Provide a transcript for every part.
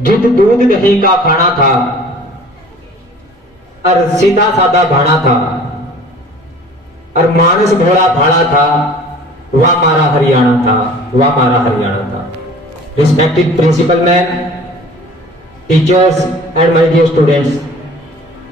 जिद दूध दही का खाना था और सीधा साधा भाना था और मानस भोला भाड़ा था, वह हमारा हरियाणा था, वह हमारा हरियाणा था। Respected principal ma'am, teachers and my dear students,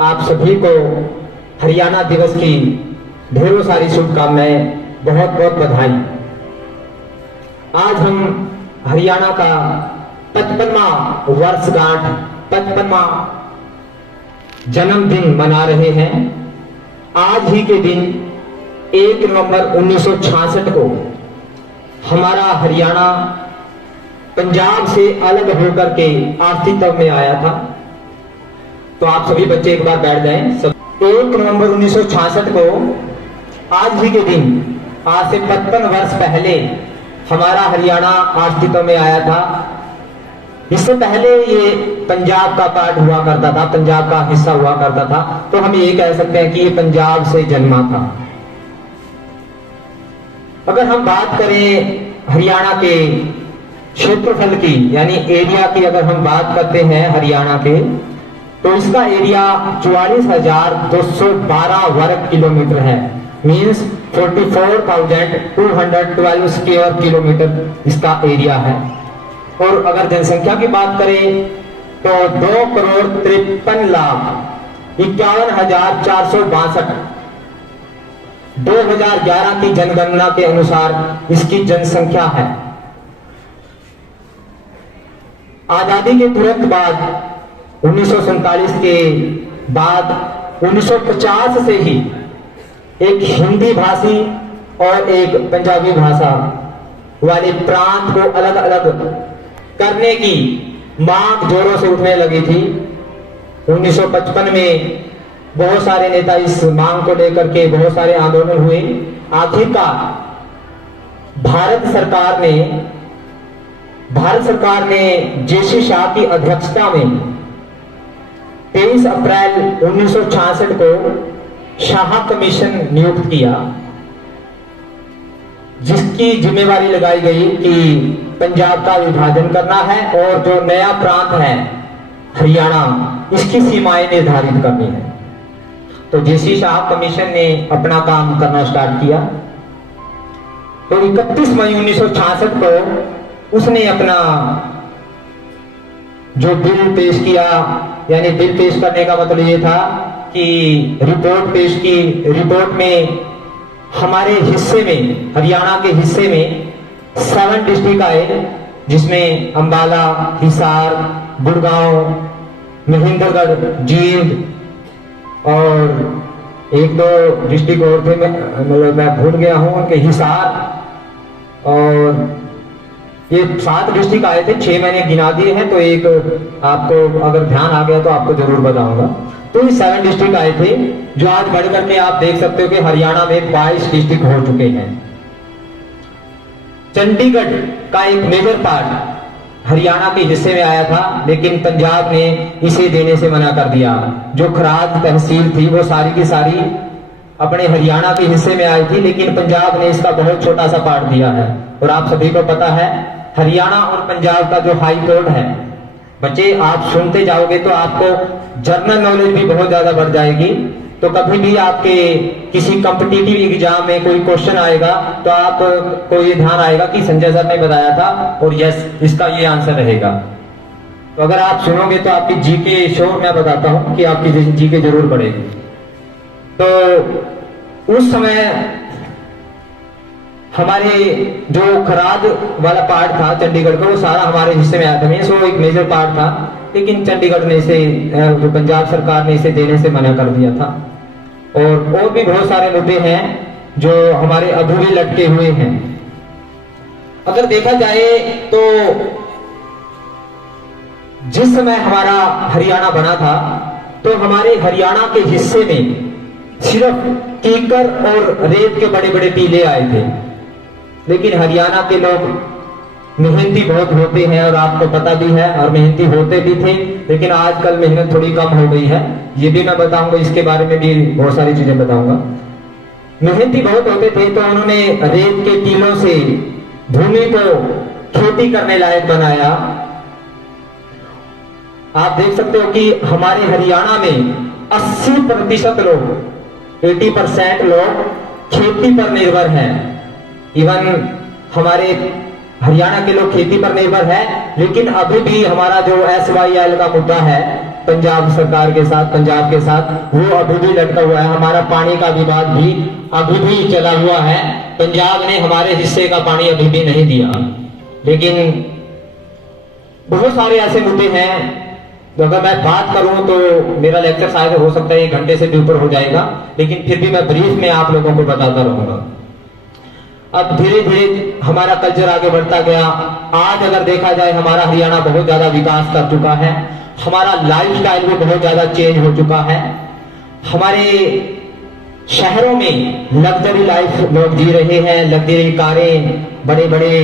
आप सभी को हरियाणा दिवस की ढेरों सारी शुभकामनाएं, बहुत बहुत बधाई। आज हम हरियाणा का 55वां वर्षगांठ, 55वां जन्मदिन मना रहे हैं। आज ही के दिन 1 नवंबर 1966 को हमारा हरियाणा पंजाब से अलग होकर के अस्तित्व में आया था। तो आप सभी बच्चे एक बार बैठ जाएं। 1 नवंबर 1966 को आज ही के दिन, आज से 55 वर्ष पहले हमारा हरियाणा अस्तित्व में आया था। इससे पहले ये पंजाब का पार्ट हुआ करता था, पंजाब का हिस्सा हुआ करता था। तो हम ये कह सकते हैं कि ये पंजाब से जन्मा था। अगर हम बात करें हरियाणा के क्षेत्रफल की, यानी एरिया की, अगर हम बात करते हैं हरियाणा के, तो इसका एरिया 44,212 वर्ग किलोमीटर है। मीन्स 44,212 स्क्वायर किलोमीटर इसका एरिया है। और अगर जनसंख्या की बात करें तो 2,53,51,462 2011 की जनगणना के अनुसार इसकी जनसंख्या है। आजादी के तुरंत बाद 1947 के बाद 1950 से ही एक हिंदी भाषी और एक पंजाबी भाषा वाले प्रांत को अलग अलग करने की मांग जोरों से उठने लगी थी। 1955 में बहुत सारे नेता इस मांग को लेकर के बहुत सारे आंदोलन हुए। आखिरकार भारत सरकार ने जेसी शाह की अध्यक्षता में 23 अप्रैल 1966 को शाह कमीशन नियुक्त किया, जिसकी जिम्मेवारी लगाई गई कि पंजाब का विभाजन करना है और जो नया प्रांत है हरियाणा, इसकी सीमाएं निर्धारित करनी है। तो जेसी शाह कमीशन ने अपना काम करना स्टार्ट किया। तो 31 मई 1966 को उसने अपना जो बिल पेश किया, यानी बिल पेश करने का मतलब ये था कि रिपोर्ट पेश की। रिपोर्ट में हमारे हिस्से में, हरियाणा के हिस्से में 7 डिस्ट्रिक्ट आए, जिसमें अंबाला, हिसार, गुड़गांव, महेंद्रगढ़, जींद और 1-2 डिस्ट्रिक्ट और थे, मैं भूल गया हूं उनके, हिसार। और ये 7 डिस्ट्रिक्ट आए थे, 6 मैंने गिना दिए हैं, तो एक आपको अगर ध्यान आ गया तो आपको जरूर बताऊंगा। तो ये 7 डिस्ट्रिक्ट आए थे, जो आज बढ़ करके आप देख सकते हो कि हरियाणा में 22 डिस्ट्रिक्ट हो चुके हैं। चंडीगढ़ का एक मेजर पार्ट हरियाणा के हिस्से में आया था, लेकिन पंजाब ने इसे देने से मना कर दिया। जो खराज तहसील थी वो सारी की सारी अपने हरियाणा के हिस्से में आई थी, लेकिन पंजाब ने इसका बहुत छोटा सा पार्ट दिया है। और आप सभी को पता है हरियाणा और पंजाब का जो हाई कोर्ट है, बच्चे आप सुनते जाओगे तो आपको जनरल नॉलेज भी बहुत ज्यादा बढ़ जाएगी। तो कभी भी आपके किसी कॉम्पिटिटिव एग्जाम में कोई क्वेश्चन आएगा तो आपको ये ध्यान आएगा कि संजय सर ने बताया था और यस, इसका ये आंसर रहेगा। तो अगर आप सुनोगे तो आपकी जीके श्योर मैं बताता हूं कि आपकी जीके जरूर बढ़ेगी। तो उस समय हमारे जो खराज वाला पार्ट था चंडीगढ़ का, वो सारा हमारे हिस्से में आया था। मीन्स वो एक मेजर पार्ट था, लेकिन चंडीगढ़ ने इसे, जो पंजाब सरकार ने इसे देने से मना कर दिया था। और भी बहुत सारे मुद्दे हैं जो हमारे अधूरे लटके हुए हैं। अगर देखा जाए तो जिस समय हमारा हरियाणा बना था, तो हमारे हरियाणा के हिस्से में सिर्फ कीकर और रेत के बड़े बड़े टीले आए थे। लेकिन हरियाणा के लोग मेहनती बहुत होते हैं, और आपको पता भी है, और मेहनती होते भी थे। लेकिन आजकल मेहनत थोड़ी कम हो गई है, ये भी मैं बताऊंगा, इसके बारे में भी बहुत सारी चीजें बताऊंगा। मेहनती बहुत होते थे, तो उन्होंने रेत के टीलों से भूमि को खेती करने लायक बनाया। आप देख सकते हो कि हमारे हरियाणा में 80% लोग 80% लोग खेती पर निर्भर हैं। इवन हमारे हरियाणा के लोग खेती पर निर्भर है, लेकिन अभी भी हमारा जो SYL का मुद्दा है पंजाब सरकार के साथ, पंजाब के साथ, वो अभी भी लटका हुआ है। हमारा पानी का विवाद भी अभी भी चला हुआ है। पंजाब ने हमारे हिस्से का पानी अभी भी नहीं दिया। लेकिन बहुत सारे ऐसे मुद्दे हैं, तो अगर मैं बात करूं तो मेरा लेक्चर शायद हो सकता है 1 घंटे से भी ऊपर हो जाएगा, लेकिन फिर भी मैं ब्रीफ में आप लोगों को बताता रहूंगा। अब धीरे धीरे हमारा कल्चर आगे बढ़ता गया। आज अगर देखा जाए हमारा हरियाणा बहुत ज्यादा विकास कर चुका है, हमारा लाइफस्टाइल भी बहुत ज्यादा चेंज हो चुका है। हमारे शहरों में लग्जरी लाइफ लोग जी रहे हैं, लग्जरी कारें, बड़े बड़े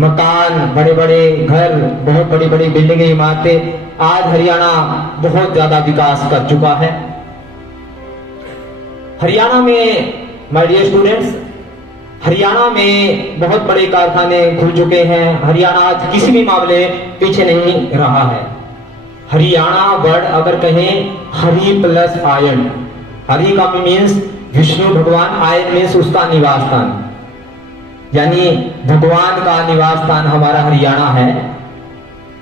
मकान, बड़े बड़े घर, बहुत बड़ी बड़ी बिल्डिंगें, इमारतें। आज हरियाणा बहुत ज्यादा विकास कर चुका है। हरियाणा में माय डियर स्टूडेंट्स, हरियाणा में बहुत बड़े कारखाने खुल चुके हैं। हरियाणा आज किसी भी मामले में पीछे नहीं रहा है। हरियाणा वर्ड अगर कहें हरि प्लस आयन, हरि का मीन्स विष्णु भगवान, आयन मीन्स उसका निवास स्थान, यानी भगवान का निवास स्थान हमारा हरियाणा है।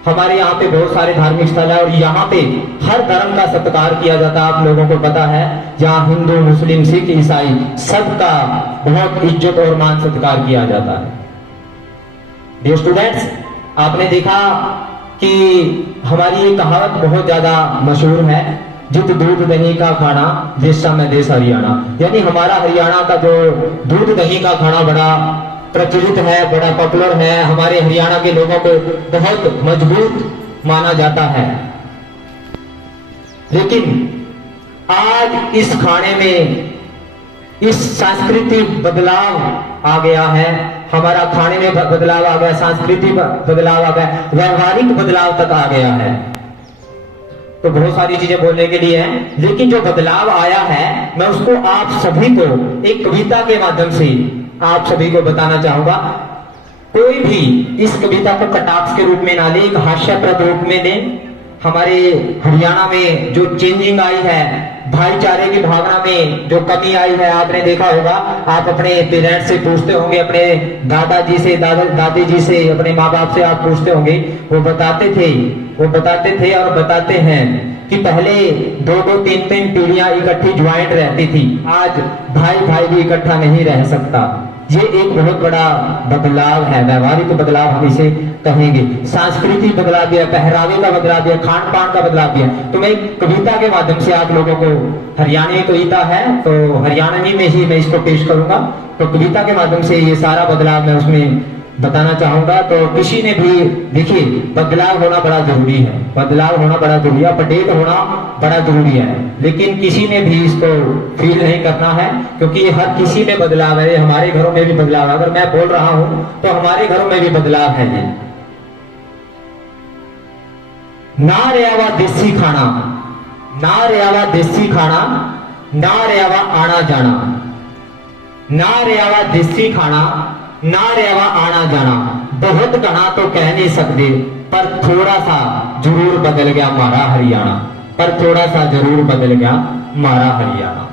हमारे यहाँ पे बहुत सारे धार्मिक स्थल है और यहाँ पे हर धर्म का सत्कार किया जाता है। आप लोगों को पता है, जहाँ हिंदू, मुस्लिम, सिख, ईसाई सबका बहुत इज्जत और मान सत्कार किया जाता है। डियर स्टूडेंट्स, आपने देखा कि हमारी ये कहावत बहुत ज्यादा मशहूर है, जित दूध दही का खाना देश में देश हरियाणा, यानी हमारा हरियाणा का जो दूध दही का खाना बड़ा प्रचलित है, बड़ा पॉपुलर है। हमारे हरियाणा के लोगों को बहुत मजबूत माना जाता है। लेकिन आज इस खाने में इस सांस्कृतिक बदलाव आ गया है, हमारा खाने में बदलाव आ गया, सांस्कृतिक बदलाव आ गया, व्यवहारिक बदलाव तक आ गया है। तो बहुत सारी चीजें बोलने के लिए हैं, लेकिन जो बदलाव आया है मैं उसको आप सभी को एक कविता के माध्यम से आप सभी को बताना चाहूंगा। कोई भी इस कविता को कटाक्ष के रूप में ना ले, एक हास्यप्रद रूप में ले। हमारे हरियाणा में जो चेंजिंग आई है, भाईचारे की भावना में जो कमी आई है, आपने देखा होगा। आप अपने पेरेंट्स से पूछते होंगे, अपने दादाजी से, दादी जी से, अपने माँ बाप से आप पूछते होंगे, वो बताते थे और बताते हैं कि पहले 2-2, 3-3 पीढ़ियां इकट्ठी ज्वाइंट रहती थी। आज भाई भाई भी इकट्ठा नहीं रह सकता। ये एक बहुत बड़ा बदलाव है, व्यवहारिक बदलाव हम इसे कहेंगे। सांस्कृतिक बदलाव भी है, पहरावे का बदलाव भी है, खान पान का बदलाव भी है। तो मैं कविता के माध्यम से आप लोगों को, हरियाणवी कविता है तो हरियाणवी में ही मैं इसको पेश करूंगा। तो कविता के माध्यम से ये सारा बदलाव मैं उसमें बताना चाहूंगा। तो किसी ने भी, देखिए, बदलाव होना बड़ा जरूरी है, बदलाव होना बड़ा जरूरी है, अपडेट होना बड़ा जरूरी है, लेकिन किसी ने भी इसको फील नहीं करना है, क्योंकि हर किसी में बदलाव है। हमारे घरों में भी बदलाव है। अगर मैं बोल रहा हूं तो हमारे घरों में भी बदलाव है। ये ना रहा देसी खाना, ना रहा देसी खाना, ना रहा आना जाना, ना रहा देसी खाना, ना रहा आना जाना। बहुत घना तो कह नहीं सकते, पर थोड़ा सा जरूर बदल गया हमारा हरियाणा, पर थोड़ा सा जरूर बदल गया हमारा हरियाणा।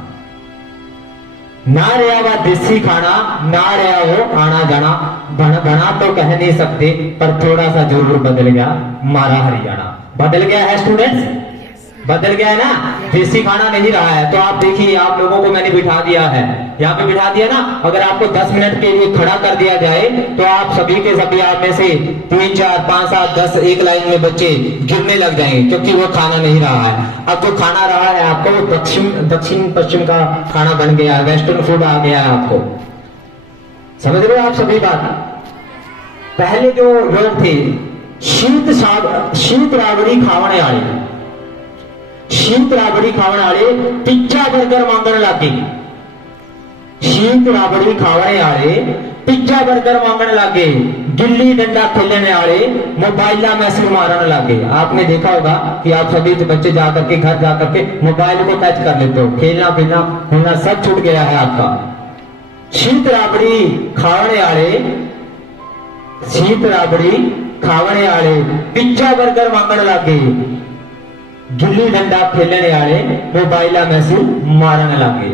ना रहा देसी खाना, ना रहा वो आना जाना, घना तो कह नहीं सकते, पर थोड़ा सा जरूर बदल गया हमारा हरियाणा। बदल गया है स्टूडेंट्स, बदल गया है ना, देसी खाना नहीं रहा है। तो आप देखिए, आप लोगों को मैंने बिठा दिया है, यहाँ पे बिठा दिया ना। अगर आपको 10 मिनट के लिए खड़ा कर दिया जाए तो आप सभी के सभी, आप में से 3, 4, 5, 7, 10 एक लाइन में बच्चे गिरने लग जाएंगे, क्योंकि वो खाना नहीं रहा है। अब जो खाना रहा है आपको, वो दक्षिण पश्चिम का खाना बन गया है, वेस्टर्न फूड आ गया है। आपको समझ रहे हो आप सभी बात? पहले जो लोग थे, शीत राबड़ी खावने वाले, शीत राबड़ी खावने वाले पिज्जा बर्गर मांगने लगे। शीत राबड़ी खावने वाले पिज्जा बर्गर मांगने लगे, गिल्ली डंडा खेलने वाले मोबाइल मैसेज मारने लगे। आपने देखा होगा कि आप सभी बच्चे जाकर के, घर जाकर के मोबाइल को टच कर लेते हो, खेलना पीना होना सब छूट गया है आपका। शीत राबड़ी खावने वाले, शीत राबड़ी खावने वाले पिज्जा बर्गर मांगने लगे। गिल्ली डंडा खेलने वाले मोबाइल में से मारन लगे।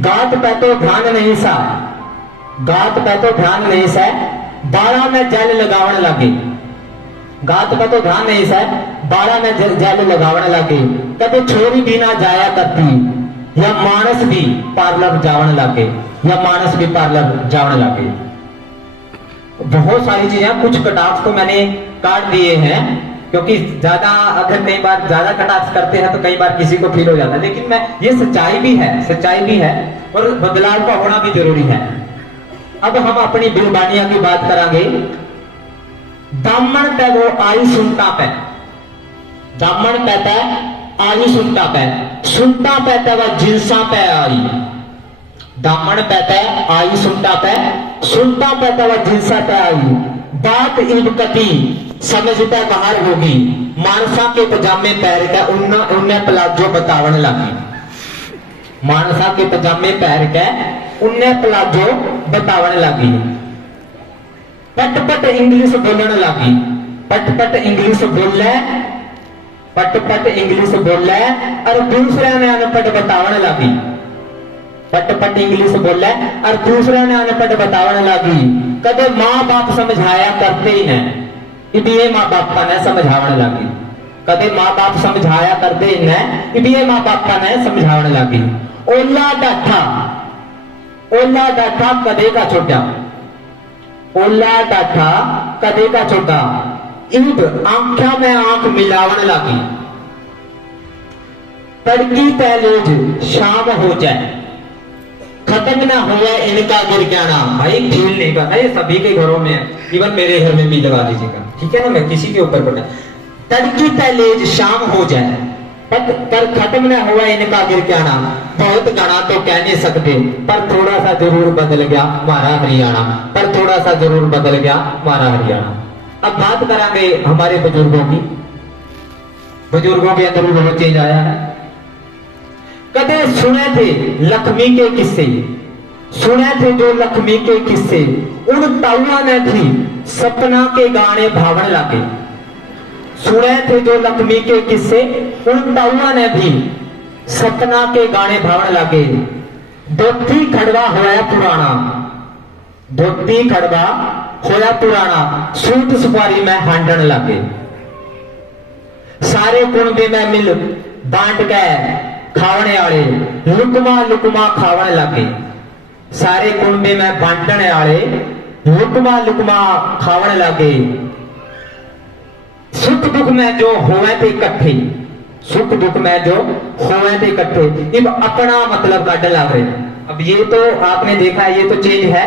गात पे तो ध्यान नहीं सा, गात पे तो ध्यान नहीं सा, बाड़ा में जल लगावन लगे। गात पे तो ध्यान नहीं सा, बाड़ा में जल लगावन लगे। कभी छोरी भी ना जाया करती, या मानस भी पार्लर जावन लगे, या मानस भी पार्लर जावन लगे। बहुत सारी चीजें, कुछ कटाक्ष तो मैंने काट दिए हैं क्योंकि ज्यादा, अगर कई बार ज्यादा कटाक्ष करते हैं तो कई बार किसी को फील हो जाता है, लेकिन मैं, ये सच्चाई भी है, सच्चाई भी है और बदलाव का होना भी जरूरी है। अब हम अपनी बिलबानिया की बात करेंगे। दामन पे वो आई सुनता पे, दामन पे पे आई सुनता पे, सुनता पे ते वह जिनसा पे आई। दामन पे पे आई सुनता पे, सुनता पे ते वह जिनसा पे आई। बात ईब कती समझता बाहर होगी, मानसा के पजामे पहन के उन्हें प्लाजो बतावन लगी। मानसा के पजामे पहन के उन्हें प्लाजो बतावन लगी। पट-पट इंग्लिश बोलने लगी, पट-पट इंग्लिश बोले, पट-पट इंग्लिश बोले और दूसरे ने अनपढ़ बतावन लगी। पट-पट इंग्लिश बोले और दूसरे ने अनपढ़ बतावन लगी। कदे माँ बाप समझाया करते ही न, इबीए माँ बापा ने समझावन लगी। कदे माँ बाप समझाया करते ही न, इबीए माँ बापा ने समझावन लगी। ओला डाठा, ओला डाठा कदे का छोटा, ओला डाठा कदे का छोटा। ईब आंख्या में आंख मिलावन लगी। तड़की तैलेज शाम हो जाए, खत्म ना हुआ इनका गिरगियाना। भाई फील नहीं करना, ये सभी के घरों में है, इवन मेरे घर में भी लगा दीजिएगा, ठीक है ना, मैं किसी के ऊपर पड़ा। तड़की तैलेज शाम हो जाए, पर खत्म ना हुआ इनका गिरगियाना। बहुत गाना तो कह नहीं सकते, पर थोड़ा सा जरूर बदल गया हमारा हरियाणा, पर थोड़ा सा जरूर बदल गया हमारा हरियाणा। अब बात करेंगे हमारे बुजुर्गों की। बुजुर्गों के अंदर भी बहुत चेंज आया है। कदे सुने थे लक्ष्मी के किस्से, सुने थे जो लक्ष्मी के किस्से, उन ताउआ ने थी सपना के गाने भावन लागे। सुने थे जो लक्ष्मी के किस्से, उन ताउआ ने भी सपना के गाने भावन लागे। धोती खड़वा होया पुराना, धोती खड़वा होया पुराना, सूट सुपारी में हांडन लागे। सारे कुणबे में मिल बांट के खावने आले लुकमा लुकमा खावन लगे। सारे कुणबे में बांटने आले लुकमा लुकमा खावन लगे। सुख दुख में जो होवे थे इकट्ठे, सुख दुख में जो होवे थे इकट्ठे, अब अपना मतलब काटने लग रहे। अब ये तो आपने देखा है, ये तो चेंज है,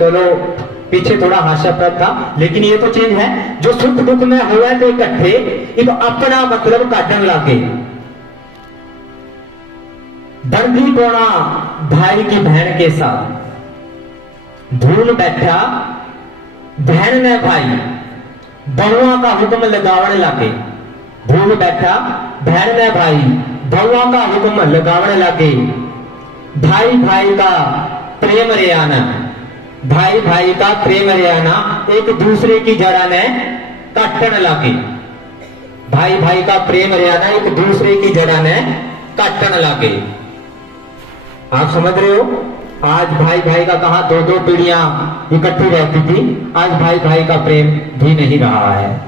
चलो पीछे थोड़ा हास्यास्पद था, लेकिन ये तो चेंज है। जो सुख दुख में होवे थे इकट्ठे, अब अपना मतलब काटने लगे। दर्दी कोना भाई की बहन के साथ, धूल बैठा बहन ने भाई बहुआ का हुक्म लगावने लगे। धूल बैठा बहन ने भाई बहुआ का हुक्म लगावने लगे। भाई भाई का प्रेम रियाना, भाई भाई का प्रेम रियाना एक दूसरे की जड़ा ने काटने लगे। भाई भाई का प्रेम रियाना एक दूसरे की जड़ा ने काटने लगे। आप समझ रहे हो, आज भाई भाई का कहा दो दो पीढ़ियां इकट्ठी रहती थी, आज भाई भाई का प्रेम भी नहीं रहा है।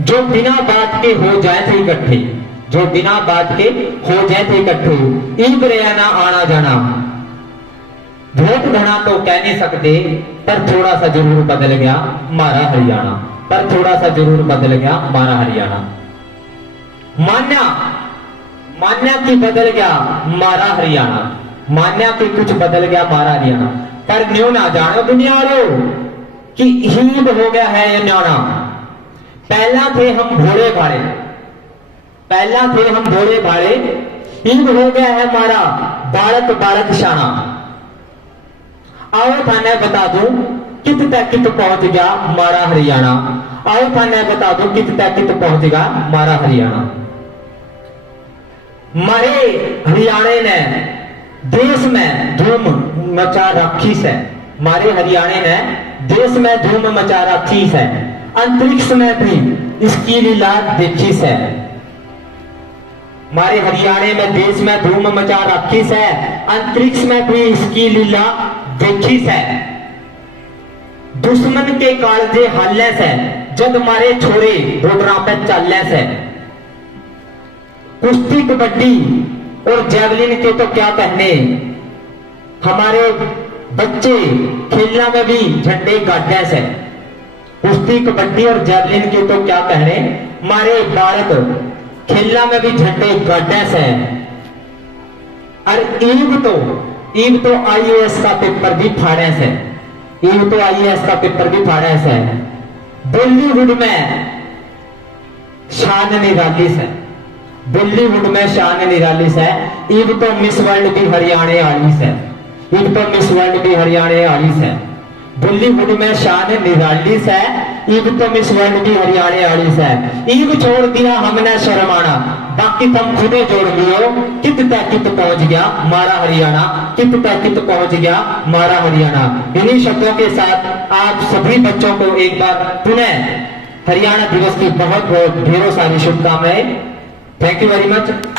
जो बिना बात के हो जाए थे इकट्ठे, जो बिना बात के हो जाए थे इकट्ठे, ईब रेना आना जाना। बहुत घना तो कह नहीं सकते, पर थोड़ा सा जरूर बदल गया हमारा हरियाणा, पर थोड़ा सा जरूर बदल गया हमारा हरियाणा। मान्या मान्या की बदल गया हमारा हरियाणा, मान्या की कुछ बदल गया हमारा हरियाणा। पर न्यू ना जानो दुनिया रो कि हीब हो गया है ये न्याणा। पहला थे हम भोले भाड़े, पहला थे हम भोले भाड़े, हीब हो गया है हमारा बालक बालक शाना। आओ थाने बता दूं कित तक कित पहुंच गया हमारा हरियाणा। आओ थाने बता दूं कित तक कित पहुंच गया हमारा हरियाणा। हमारे हरियाणे ने देश में धूम मचा रखी है, हमारे हरियाणे ने देश में धूम मचा रखी है। अंतरिक्ष में भी इसकी लीला देखी है। मारे हरियाणे में देश में धूम मचा रखी है, अंतरिक्ष में भी इसकी लीला देखी है। दुश्मन के कालजे हाले से जद मारे छोरे बॉर्डर पे चलने से। कुश्ती कबड्डी और जेवलिन के तो क्या कहने, हमारे बच्चे खेलना में भी झंडे गाड़ने से। कुश्ती कबड्डी और जेवलिन के तो क्या कहने, हमारे बालक खेलना में भी झंडे गाड़ने से। और ईब तो आईएएस का पेपर भी फाड़े से, ईब तो आईएएस का पेपर भी फाड़े से। बॉलीवुड में शान निराली से, बॉलीवुड में शान निराली से। ईब तो मिस वर्ल्ड भी हरियाणा आली से, ईब तो मिस वर्ल्ड भी हरियाणा आली से। बॉलीवुड में शान निराली से, ईब तो मिस वर्ल्ड भी हरियाणा आली से। ईब छोड़ दिया हमने शर्माना, बाकी तुम खुदे जोड़ लियो। कित तक कित पहुंच गया मारा हरियाणा, कित तक कित पहुंच गया मारा हरियाणा। इन्हीं शब्दों के साथ आप सभी बच्चों को एक बार पुनः हरियाणा दिवस की बहुत बहुत ढेरों सारी शुभकामनाएं। Thank you very much.